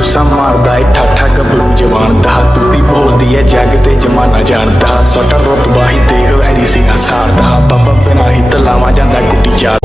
चुस्सा मारदा है ठाठा गबरू जवान दा तूती बोलदी है जग ते जमाना जानदा सटा रुतबा ही देख वैरी सिंह सारदा बाबा बिना ही तलावा जांदा कुटी जा